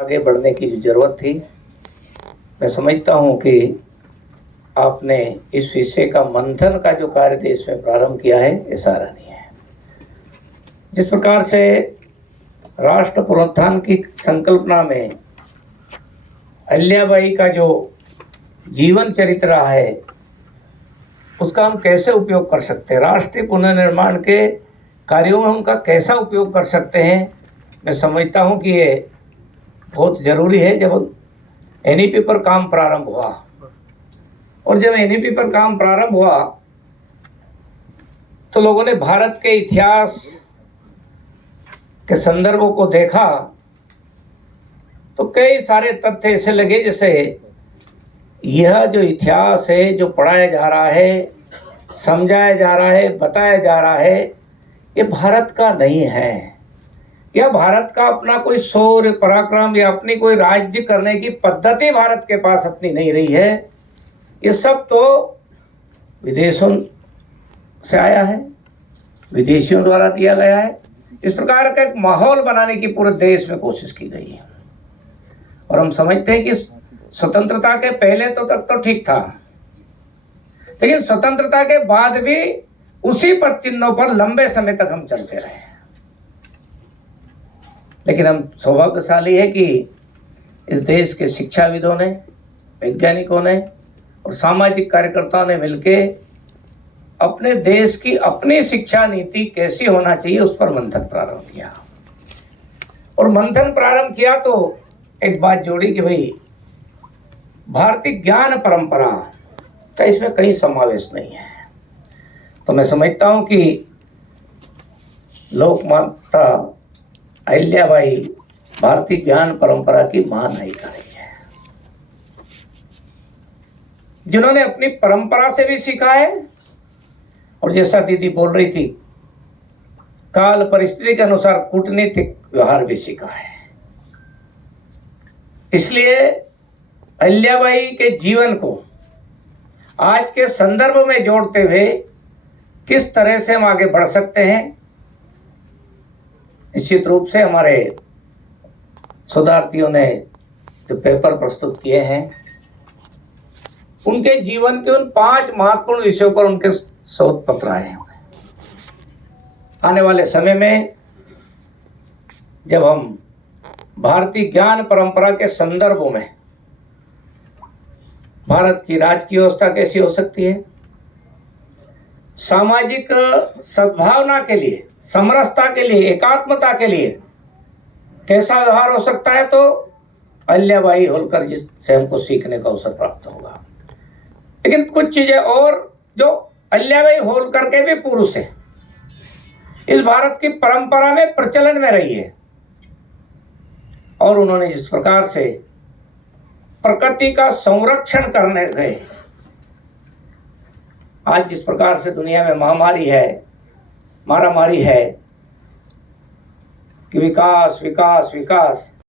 आगे बढ़ने की जो ज़रूरत थी, मैं समझता हूँ कि आपने इस विषय का मंथन का जो कार्य देश में प्रारंभ किया है, ये सराहनीय है। जिस प्रकार से राष्ट्र पुनरुत्थान की संकल्पना में अहिल्याबाई का जो जीवन चरित्र रहा है, उसका हम कैसे उपयोग कर सकते हैं, राष्ट्रीय पुनर्निर्माण के कार्यों में उनका कैसा उपयोग कर सकते हैं, मैं समझता हूँ कि ये बहुत ज़रूरी है। जब एनईपी पर काम प्रारंभ हुआ और जब एनईपी पर काम प्रारंभ हुआ तो लोगों ने भारत के इतिहास के संदर्भों को देखा तो कई सारे तथ्य ऐसे लगे जैसे यह जो इतिहास है, जो पढ़ाया जा रहा है, समझाया जा रहा है, बताया जा रहा है, ये भारत का नहीं है, या भारत का अपना कोई शौर्य पराक्रम या अपनी कोई राज्य करने की पद्धति भारत के पास अपनी नहीं रही है। ये सब तो विदेशों से आया है, विदेशियों द्वारा दिया गया है। इस प्रकार का एक माहौल बनाने की पूरे देश में कोशिश की गई है। और हम समझते हैं कि स्वतंत्रता के पहले तो तक तो ठीक था, लेकिन स्वतंत्रता के बाद भी उसी पर चिन्हों पर लंबे समय तक हम चलते रहे। लेकिन हम सौभाग्यशाली है कि इस देश के शिक्षाविदों ने, वैज्ञानिकों ने और सामाजिक कार्यकर्ताओं ने मिलकर अपने देश की अपनी शिक्षा नीति कैसी होना चाहिए उस पर मंथन प्रारंभ किया। और मंथन प्रारंभ किया तो एक बात जोड़ी कि भाई भारतीय ज्ञान परंपरा का इसमें कहीं समावेश नहीं है। तो मैं समझता हूं कि लोकमाता अहिल्याबाई भारतीय ज्ञान परंपरा की महानायिका रही है, जिन्होंने अपनी परंपरा से भी सीखा है और जैसा दीदी बोल रही थी, काल परिस्थिति के अनुसार कूटनीतिक व्यवहार भी सीखा है। इसलिए अहिल्याबाई के जीवन को आज के संदर्भ में जोड़ते हुए किस तरह से हम आगे बढ़ सकते हैं, निश्चित रूप से हमारे शोधार्थियों ने जो पेपर प्रस्तुत किए हैं, उनके जीवन के उन 5 महत्वपूर्ण विषयों पर उनके शोध पत्र आए हैं। आने वाले समय में जब हम भारतीय ज्ञान परंपरा के संदर्भों में भारत की राजकीय व्यवस्था कैसी हो सकती है, सामाजिक सद्भावना के लिए, समरसता के लिए, एकात्मता के लिए कैसा व्यवहार हो सकता है, तो अहिल्याबाई होलकर जिससे हमको सीखने का अवसर प्राप्त होगा। लेकिन कुछ चीजें और जो अहिल्याबाई होलकर के भी पुरुष है, इस भारत की परंपरा में प्रचलन में रही है, और उन्होंने जिस प्रकार से प्रकृति का संरक्षण करने गए, आज जिस प्रकार से दुनिया में महामारी है, मारामारी है कि विकास विकास विकास,